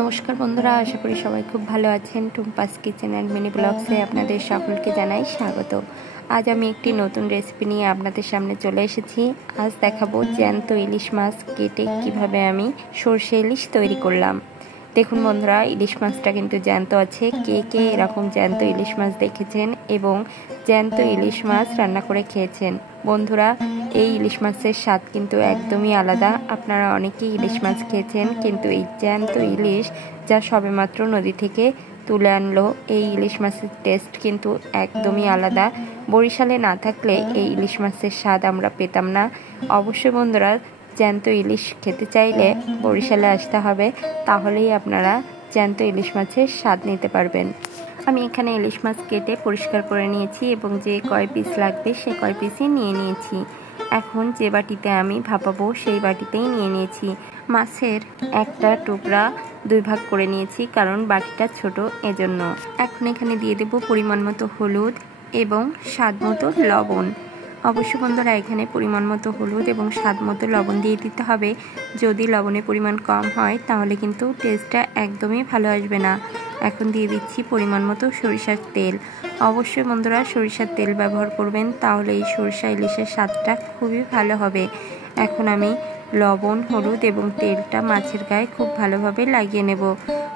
নমস্কার বন্ধুরা, আশা করি সবাই খুব ভালো আছেন। টুম্পাস কিচেন অ্যান্ড মিনি ব্লগসে আপনাদের সকলকে জানাই স্বাগত। আজ আমি একটি নতুন রেসিপি নিয়ে আপনাদের সামনে চলে এসেছি। আজ দেখাবো জ্যান্ত ইলিশ মাছ কেটে কিভাবে আমি সরষে ইলিশ তৈরি করলাম। দেখুন বন্ধুরা, ইলিশ মাছটা কিন্তু জ্যান্ত আছে। কে কে এরকম জ্যান্ত ইলিশ মাছ দেখেছেন এবং জ্যান্ত ইলিশ মাছ রান্না করে খেয়েছেন? বন্ধুরা, এই ইলিশ মাছের স্বাদ কিন্তু একদমই আলাদা। আপনারা অনেকেই ইলিশ মাছ খেয়েছেন, কিন্তু এই জ্যান্ত ইলিশ যা সবেমাত্র নদী থেকে তুলে আনলো, এই ইলিশ মাছের টেস্ট কিন্তু একদমই আলাদা। বরিশালে না থাকলে এই ইলিশ মাছের স্বাদ আমরা পেতাম না। অবশ্যই বন্ধুরা, জ্যান্ত ইলিশ খেতে চাইলে বরিশালে আসতে হবে, তাহলেই আপনারা জ্যান্ত ইলিশ মাছের স্বাদ নিতে পারবেন। আমি এখানে ইলিশ মাছ কেটে পরিষ্কার করে নিয়েছি এবং যে কয় পিস লাগবে সে কয় পিসই নিয়ে নিয়েছি। এখন যে বাটিতে আমি ভাপাবো সেই বাটিতেই নিয়ে নিয়েছি। মাছের একটা টুকরা 2 ভাগ করে নিয়েছি, কারণ বাটিটা ছোট এজন্য। এখন এখানে দিয়ে দেব পরিমাণ মতো হলুদ এবং স্বাদ মতো লবণ। অবশ্য বন্ধুরা, এখানে পরিমাণ মতো হলুদ এবং স্বাদ মতো লবণ দিয়ে দিতে হবে। যদি লবণের পরিমাণ কম হয় তাহলে কিন্তু টেস্টটা একদমই ভালো আসবে না। এখন দিয়ে দিচ্ছি পরিমাণ মতো সরিষার তেল। অবশ্যই বন্ধুরা, সরিষার তেল ব্যবহার করবেন, তাহলে এই সরিষা ইলিশের স্বাদটা খুবই ভালো হবে। এখন আমি লবণ, হলুদ এবং তেলটা মাছের গায়ে খুব ভালোভাবে লাগিয়ে নেব।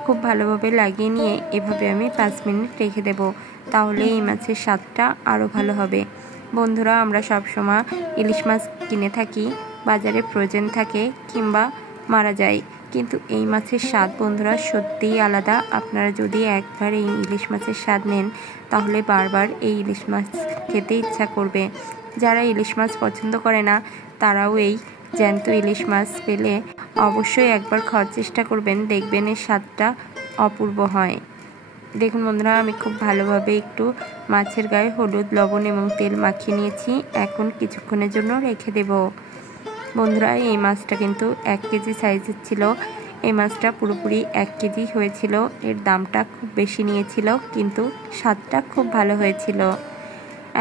খুব ভালোভাবে লাগিয়ে নিয়ে এভাবে আমি 5 মিনিট রেখে দেব, তাহলে এই মাছের স্বাদটা আরও ভালো হবে। বন্ধুরা, আমরা সবসময় ইলিশ মাছ কিনে থাকি, বাজারে ফ্রোজেন থাকে কিংবা মারা যায়, কিন্তু এই মাছের স্বাদ বন্ধুরা সত্যিই আলাদা। আপনারা যদি একবার এই ইলিশ মাছের স্বাদ নেন তাহলে বারবার এই ইলিশ মাছ খেতে ইচ্ছা করবে। যারা ইলিশ মাছ পছন্দ করে না তারাও এই জ্যান্ত ইলিশ মাছ পেলে অবশ্যই একবার খাওয়ার চেষ্টা করবেন, দেখবেন এর স্বাদটা অপূর্ব হয়। দেখুন বন্ধুরা, আমি খুব ভালোভাবে একটু মাছের গায়ে হলুদ, লবণ এবং তেল মাখিয়ে নিয়েছি। এখন কিছুক্ষণের জন্য রেখে দেব। বন্ধুরা, এই মাছটা কিন্তু 1 কেজি সাইজের ছিল। এই মাছটা পুরোপুরি 1 কেজি হয়েছিল। এর দামটা খুব বেশি নিয়েছিল, কিন্তু স্বাদটা খুব ভালো হয়েছিল।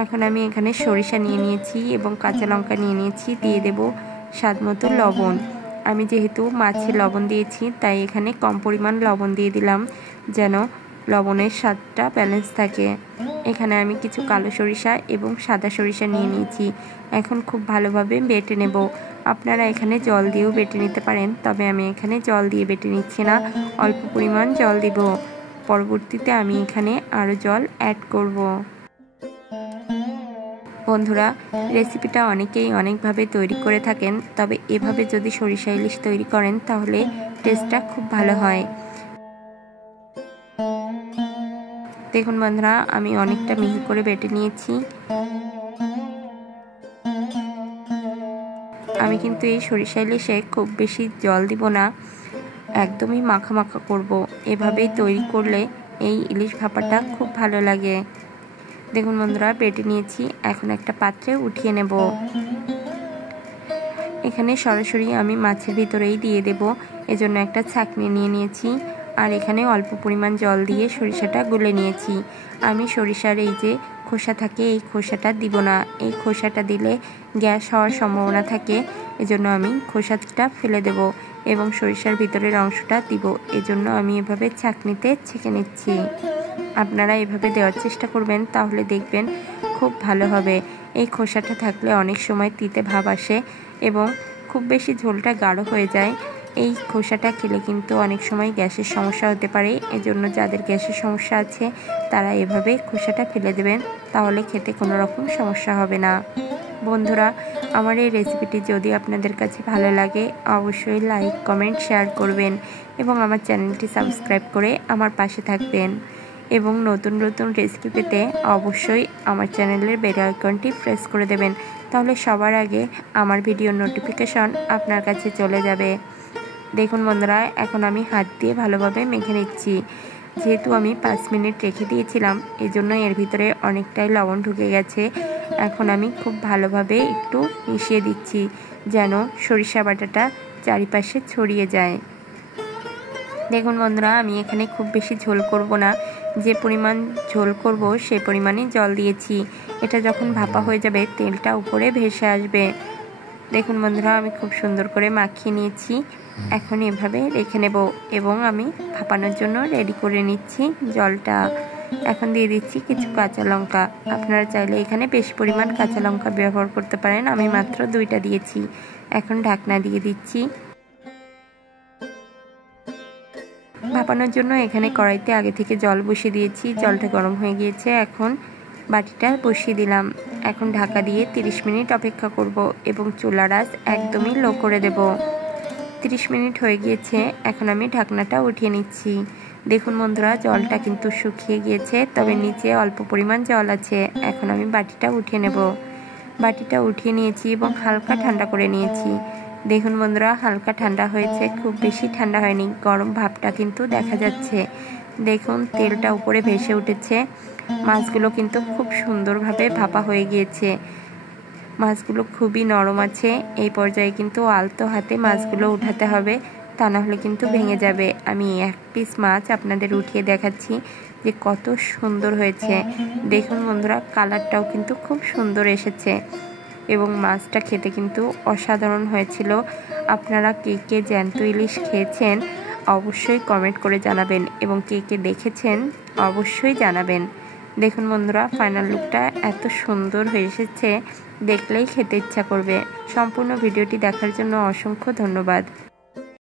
এখন আমি এখানে সরিষা নিয়ে নিয়েছি এবং কাঁচা লঙ্কা নিয়ে নিয়েছি। দিয়ে দেব স্বাদ মতো লবণ। আমি যেহেতু মাছে লবণ দিয়েছি তাই এখানে কম পরিমাণ লবণ দিয়ে দিলাম, যেন লবণের স্বাদটা ব্যালেন্স থাকে। এখানে আমি কিছু কালো সরিষা এবং সাদা সরিষা নিয়ে নিয়েছি। এখন খুব ভালোভাবে বেটে নেব। আপনারা এখানে জল দিয়েও বেটে নিতে পারেন, তবে আমি এখানে জল দিয়ে বেটে নিচ্ছি না, অল্প পরিমাণ জল দিব। পরবর্তীতে আমি এখানে আরও জল অ্যাড করব। বন্ধুরা, রেসিপিটা অনেকেই অনেকভাবে তৈরি করে থাকেন, তবে এভাবে যদি সরিষা ইলিশ তৈরি করেন তাহলে টেস্টটা খুব ভালো হয়। দেখুন বন্ধুরা, আমি অনেকটা মিহি করে বেটে নিয়েছি। আমি কিন্তু এই সরিষা ইলিশে খুব বেশি জল দিব না, একদমই মাখা মাখা করব। এভাবেই তৈরি করলে এই ইলিশ ভাপাটা খুব ভালো লাগে। দেখুন বন্ধুরা, বেটে নিয়েছি। এখন একটা পাত্রে উঠিয়ে নেব। এখানে সরাসরি আমি মাছের ভিতরেই দিয়ে দেব, এজন্য একটা ছাঁকনি নিয়ে নিয়েছি। আর এখানে অল্প পরিমাণ জল দিয়ে সরিষাটা গুলে নিয়েছি। আমি সরিষার এই যে খোসা থাকে এই খোসাটা দিব না, এই খোসাটা দিলে গ্যাস হওয়ার সম্ভাবনা থাকে, এজন্য আমি খোসাটা ফেলে দেব এবং সরিষার ভিতরের অংশটা দিব। এজন্য আমি এভাবে ছাঁকনিতে ছেঁকে নিচ্ছি। আপনারা এভাবে দেওয়ার চেষ্টা করবেন, তাহলে দেখবেন খুব ভালো হবে। এই খোসাটা থাকলে অনেক সময় তিতে ভাব আসে এবং খুব বেশি ঝোলটা গাঢ় হয়ে যায়। এই খোসাটা খেলে কিন্তু অনেক সময় গ্যাসের সমস্যা হতে পারে, এজন্য যাদের গ্যাসের সমস্যা আছে তারা এভাবে খোসাটা ফেলে দেবেন, তাহলে খেতে কোনো রকম সমস্যা হবে না। বন্ধুরা, আমার এই রেসিপিটি যদি আপনাদের কাছে ভালো লাগে অবশ্যই লাইক, কমেন্ট, শেয়ার করবেন এবং আমার চ্যানেলটি সাবস্ক্রাইব করে আমার পাশে থাকবেন। এবং নতুন নতুন রেসিপি পেতে অবশ্যই আমার চ্যানেলের বেল আইকনটি প্রেস করে দেবেন, তাহলে সবার আগে আমার ভিডিওর নোটিফিকেশন আপনার কাছে চলে যাবে। দেখুন বন্ধুরা, এখন আমি হাত দিয়ে ভালোভাবে মেখে নিচ্ছি। যেহেতু আমি 5 মিনিট রেখে দিয়েছিলাম, এজন্য এর ভিতরে অনেকটাই লবণ ঢুকে গেছে। এখন আমি খুব ভালোভাবে একটু মিশিয়ে দিচ্ছি, যেন সরিষা বাটাটা চারিপাশে ছড়িয়ে যায়। দেখুন বন্ধুরা, আমি এখানে খুব বেশি ঝোল করব না, যে পরিমাণ ঝোল করব সেই পরিমাণে জল দিয়েছি। এটা যখন ভাপা হয়ে যাবে তেলটা উপরে ভেসে আসবে। দেখুন বন্ধুরা, আমি খুব সুন্দর করে মাখিয়ে নিয়েছি এখন এভাবে রেখে নেব এবং আমি ভাপানোর জন্য রেডি করে নিচ্ছি জলটা। এখন দিয়ে দিচ্ছি কিছু কাঁচা লঙ্কা। আপনারা চাইলে এখানে বেশি পরিমাণ কাঁচা লঙ্কা ব্যবহার করতে পারেন, আমি মাত্র 2টা দিয়েছি। এখন ঢাকনা দিয়ে দিচ্ছি। ভাপানোর জন্য এখানে কড়াইতে আগে থেকে জল বসিয়ে দিয়েছি, জলটা গরম হয়ে গিয়েছে। এখন বাটিটা বসিয়ে দিলাম। এখন ঢাকা দিয়ে 30 মিনিট অপেক্ষা করব এবং চুলার আঁচ একদমই লো করে দেব। 30 মিনিট হয়ে গিয়েছে, এখন আমি ঢাকনাটা উঠিয়ে নিচ্ছি। দেখুন বন্ধুরা, জলটা কিন্তু শুকিয়ে গিয়েছে, তবে নিচে অল্প পরিমাণ জল আছে। এখন আমি বাটিটা উঠিয়ে নেব। বাটিটা উঠিয়ে নিয়েছি এবং হালকা ঠান্ডা করে নিয়েছি। দেখুন বন্ধুরা, হালকা ঠান্ডা হয়েছে, খুব বেশি ঠান্ডা হয়নি, গরম ভাবটা কিন্তু দেখা যাচ্ছে। দেখুন তেলটা উপরে ভেসে উঠেছে। মাছগুলো কিন্তু খুব সুন্দরভাবে ভাপা হয়ে গিয়েছে। মাছগুলো খুবই নরম আছে। এই পর্যায়ে কিন্তু আলতো হাতে মাছগুলো উঠাতে হবে, তা না হলে কিন্তু ভেঙে যাবে। আমি এক পিস মাছ আপনাদের উঠিয়ে দেখাচ্ছি যে কত সুন্দর হয়েছে। দেখুন বন্ধুরা, কালারটাও কিন্তু খুব সুন্দর এসেছে এবং মাছটা খেতে কিন্তু অসাধারণ হয়েছিল। আপনারা কে কে জ্যান্ত ইলিশ খেয়েছেন অবশ্যই কমেন্ট করে জানাবেন এবং কে কে দেখেছেন অবশ্যই জানাবেন। দেখুন বন্ধুরা, ফাইনাল লুকটা এত সুন্দর হয়ে এসেছে, দেখলেই খেতে ইচ্ছা করবে। সম্পূর্ণ ভিডিওটি দেখার জন্য অসংখ্য ধন্যবাদ।